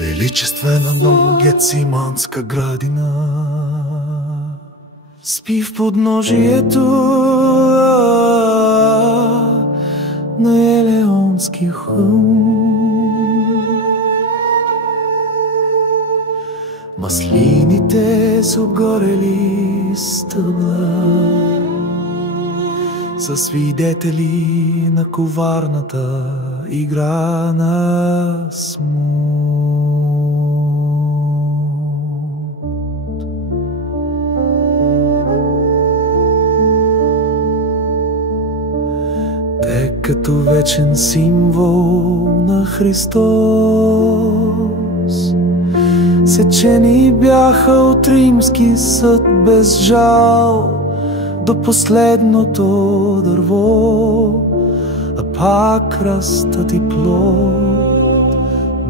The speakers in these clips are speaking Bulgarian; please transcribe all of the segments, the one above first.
Величествена много Гециманска градина спи в подножието на Елеонски хълм. Маслините са обгорели стъбла, са свидетели на коварната игра на смут. Те като вечен символ на Христос сечени бяха от римски съд без жал до последното дърво, а пак растат и плод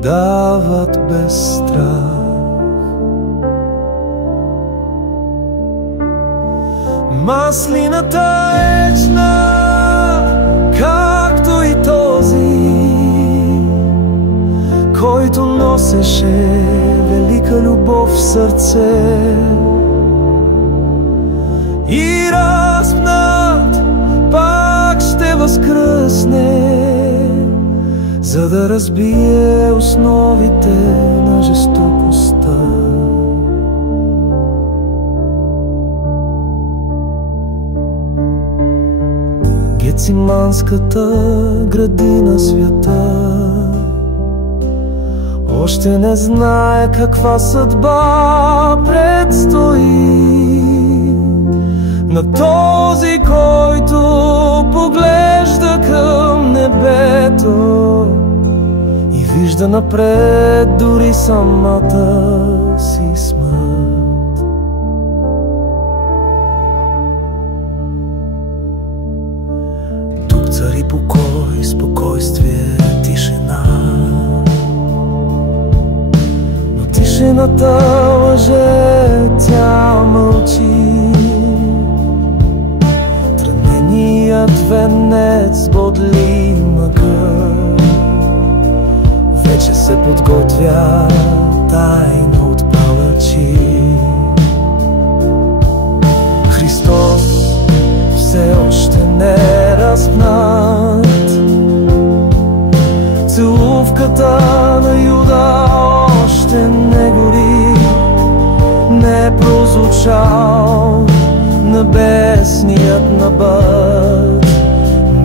дават без страх. Маслината ечна, както и този, който носеше велика любов в сърце, и разпнат пак ще възкръсне, за да разбие основите на жестокостта. Гециманската градина свята още не знае каква съдба предстои на този, който поглежда към небето и вижда напред дори самата си смърт. Тук цари покой, спокойствие, тишина, но тишината лъже, тя мълчи. Венец бодли мъка вече се подготвя тайно от палачи. Христос все още не е разпнат, целувката на Юда още не гори, не е прозвучал небесният набът,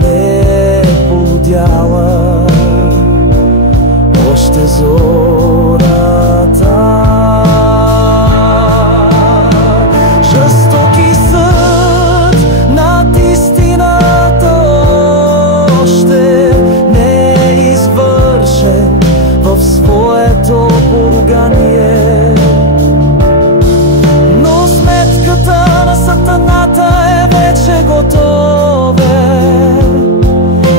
не е полудяла още зората. Жестоки съд над истината още не е извършен в своето поругание, но сметката на сатаната е вече готовен,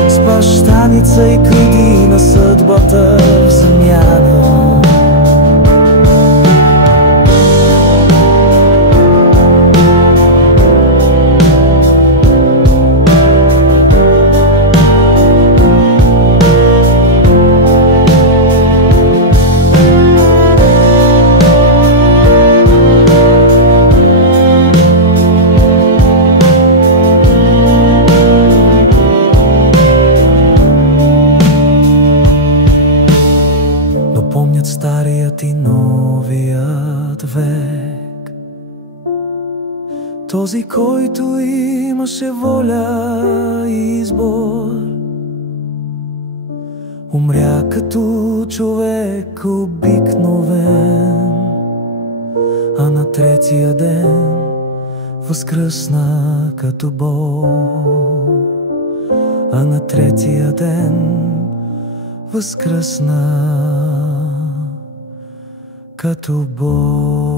с бащаница и книги на съдбата в замяна. Старият и новият век, този, който имаше воля и избор, умря като човек обикновен, а на третия ден възкръсна като Бог, а на третия ден възкръсна като Бог.